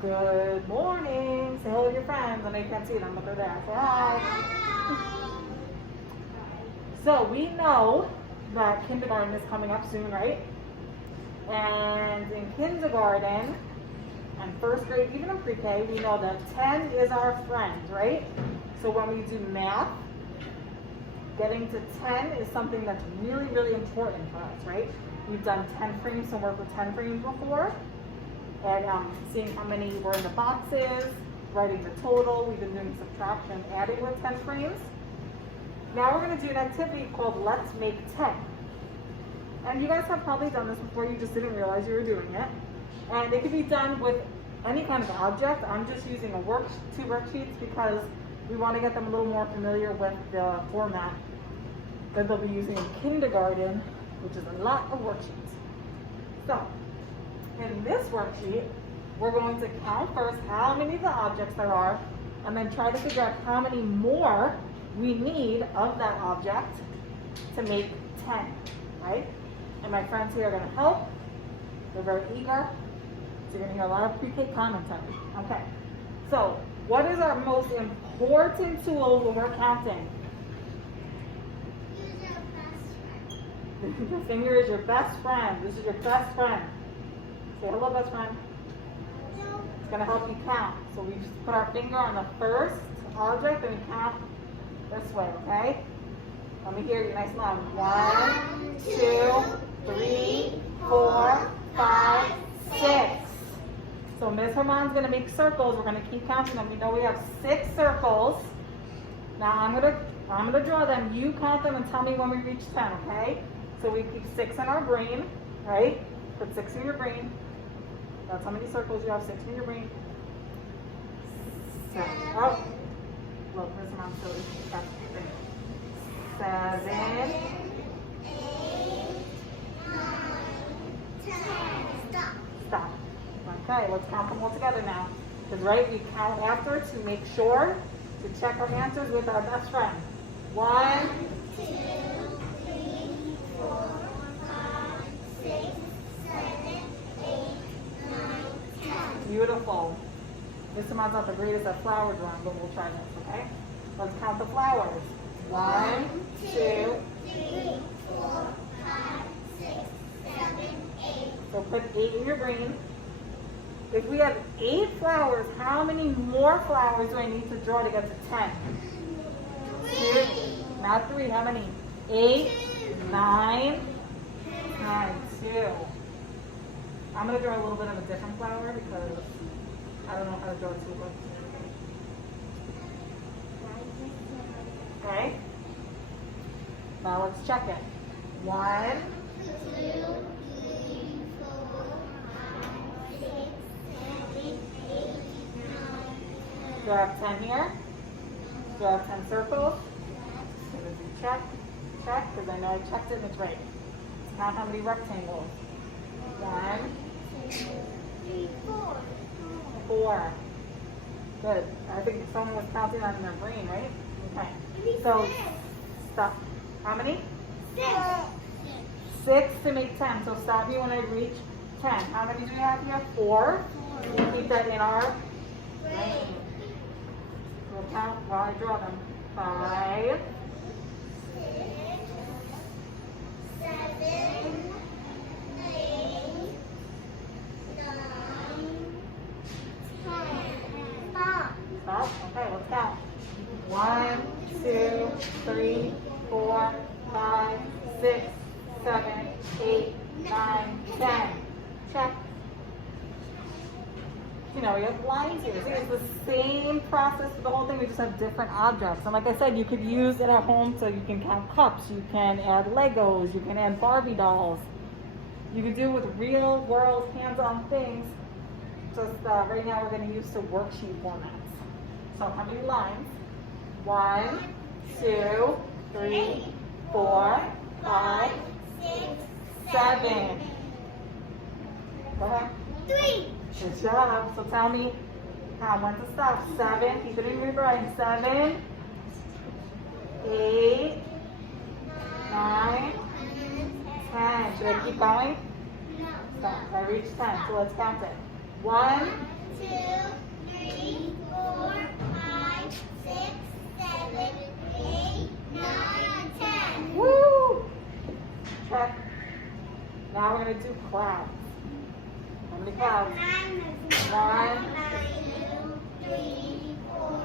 Good morning. Say hello to your friends. I know you can't see them, but they're there. Say hi. So we know that kindergarten is coming up soon, right? And in kindergarten and first grade, even in pre-K, we know that 10 is our friend, right? So when we do math, getting to 10 is something that's really, really important for us, right? We've done 10 frames, some work with 10 frames before, and seeing how many were in the boxes, writing the total. We've been doing subtraction, adding with 10 frames. Now we're going to do an activity called Let's Make 10. And you guys have probably done this before, you just didn't realize you were doing it. And it can be done with any kind of object. I'm just using two worksheets because we want to get them a little more familiar with the format that they'll be using in kindergarten, which is a lot of worksheets. So, in this worksheet, we're going to count first how many of the objects there are, and then try to figure out how many more we need of that object to make 10, right? And my friends here are going to help. They're very eager. So you're going to hear a lot of pre-K commentary. Okay. So, what is our most important tool when we're counting? Use your best friend. Your finger is your best friend. This is your best friend. Say hello, best friend. It's going to help you count. So we just put our finger on the first object and we count this way, okay? Let me hear you nice and loud. 1, 2, 3, 4, 5, 6. So Ms. Herman's going to make circles. We're going to keep counting them. We know we have 6 circles. Now I'm going to draw them. You count them and tell me when we reach 10, okay? So we keep 6 in our brain, right? Put 6 in your brain. That's how many circles you have. 6 in your brain. 7. Oh, look, Ms. Herman's silly. 7. 8, 9, 10. Stop. Stop. Okay, let's count them all together now. Because, right, we count after to make sure to check our answers with our best friend. 1, 2, 3, 4, 5, 6, 7, 8, 9, 10. beautiful. Mr. Mon's not the greatest at flower drawing, but we'll try this, okay? Let's count the flowers. 1, 2. 3, 4, 5, 6, 7, 8. So put 8 in your brain. If we have 8 flowers, how many more flowers do I need to draw to get to 10? 2. Not 3. How many? 8, 9, 10. 2. I'm going to draw a little bit of a different flower because I don't know how to draw tulips. Okay? Now let's check it. 1, 2, 3, 4, 5, 6, 7, 8, 9, 10. do I have 10 here? Do I have 10 circles? So we do check, because I know I checked it and it's right. Let's count how many rectangles. 1, 2, 3, 4. 4. Good. I think someone was counting that in their brain, right? Okay. So, stop. How many? 6 to make 10. So stop me when I reach 10. How many do we have here? 4. We'll keep that in our brain. We'll count while I draw them. 5. 6, 7, 8, 9, 10. Stop. Stop. Okay, let's count. 1, 2, 3, 4, 5, 6, 7, 8, 9, 10. Check. You know, we have lines here. See, it's the same process for the whole thing. We just have different objects. And like I said, you could use it at home so you can count cups. You can add Legos. You can add Barbie dolls. You can do it with real world hands-on things. Just right now we're going to use the worksheet formats. So how many lines? 1, 2, 3, 4, 5, 6, 7. Go ahead. 3. Good job. So tell me how when to stop. 7. Keep it in your brain. 7, 8, 9, 10. Should I keep going? No. Stop. I reached 10. So let's count it. 1, 2, clouds. How many clouds? 1. 2, 3, 4,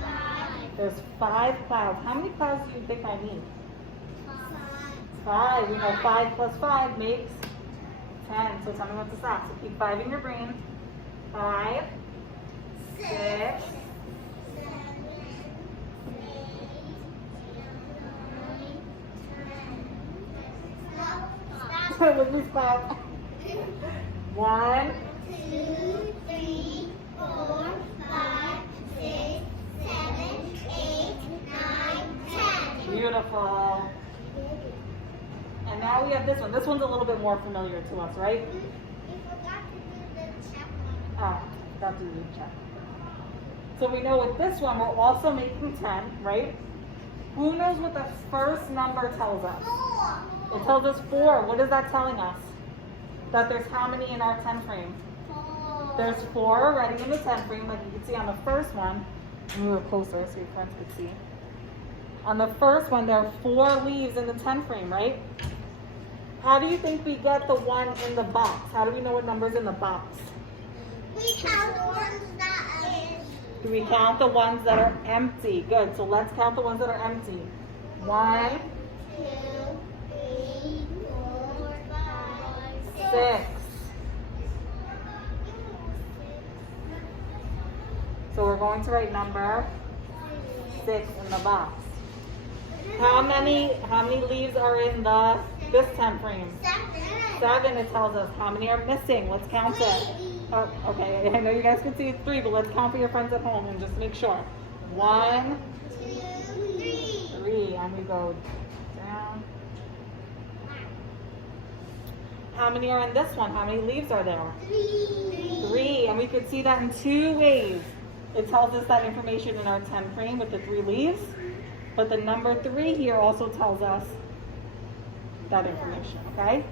5. There's 5 clouds. How many clouds do you think I need? 5. 5. We know 5 plus 5 makes 10. So tell me what's the stack. So keep 5 in your brain. 5, 6. 7, 8, 9, 10. With these clouds. 1. 2, 3, 4, 5, 6, 7, 8, 9, 10. Beautiful. And now we have this one. This one's a little bit more familiar to us, right? You forgot to do the check one. Ah, forgot to do the check. So we know with this one, we're also making 10, right? Who knows what the first number tells us? 4. It tells us 4. What is that telling us? That there's how many in our 10 frame? 4. There's 4 already in the 10 frame, like you can see on the first one. Move it closer so your friends could see. On the first one, there are 4 leaves in the 10 frame, right? How do you think we get the one in the box? How do we know what number's in the box? We count the ones that are. Do we count the ones that are empty? Good. So let's count the ones that are empty. 1, 2, 3, 4, 5, 6. So we're going to write number 6 in the box. How many leaves are in this 10 frame? 7. It tells us. How many are missing? Let's count it. Oh, okay. I know you guys can see it's 3, but let's count for your friends at home and just make sure. 1, 2, 3. 3, and we go down. How many are in this one? How many leaves are there? 3, and we could see that in 2 ways. It tells us that information in our 10 frame with the 3 leaves, but the number 3 here also tells us that information, okay?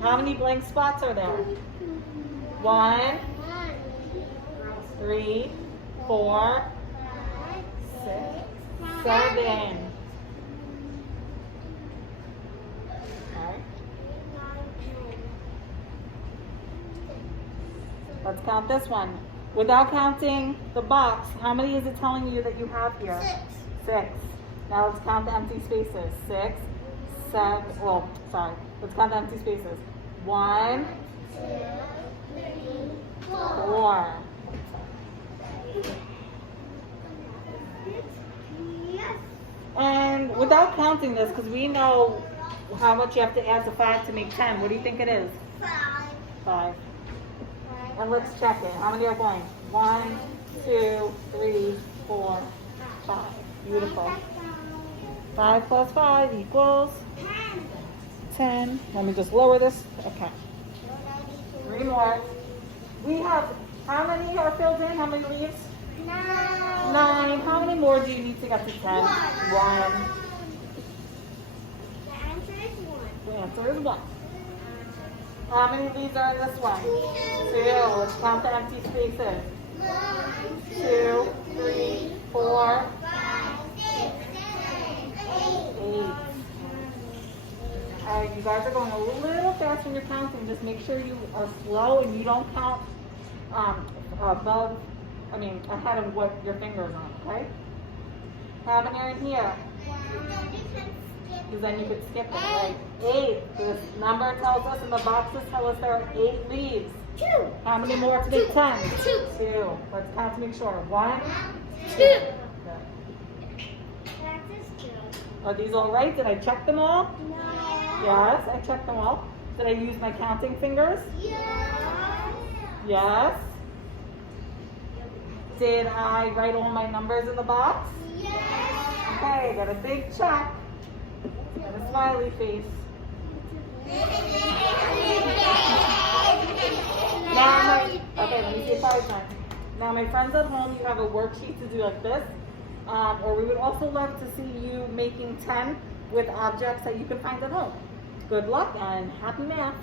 How many blank spots are there? 1, 3, 4, 6, 7. Okay. Let's count this one. Without counting the box, how many is it telling you that you have here? 6. Now let's count the empty spaces. 6, 7, well, sorry. Let's count the empty spaces. 1, 4. And without counting this, because we know how much you have to add to 5 to make 10, what do you think it is? 5. And let's check it. How many are blank? 1, 2, 3, 4, 5. Beautiful. 5 plus 5 equals 10. Let me just lower this. Okay. 3 more. We have, how many are filled in? How many leaves? 9. How many more do you need to get to 10? 1. The answer is 1. How many leaves are in this one? 2. Let's count the empty spaces. 2, 3, 4, 8. Alright, you guys are going a little fast when you're counting. Just make sure you are slow and you don't count ahead of what your fingers are, okay? How many are in here? Because then you could skip it, right? 8. This number tells us, and the boxes tell us there are 8 leaves. 2. How many more to make 10? 2. 2. Let's count to make sure. 1, 2. 2. Good. Are these all right? Did I check them all? Yes, I checked them all. Did I use my counting fingers? Yes. Did I write all my numbers in the box? Okay, got a big check and a smiley face. Okay, let me see 5 times. Now, my friends at home, you have a worksheet to do like this. Or we would also love to see you making 10 with objects that you can find at home. Good luck and happy math.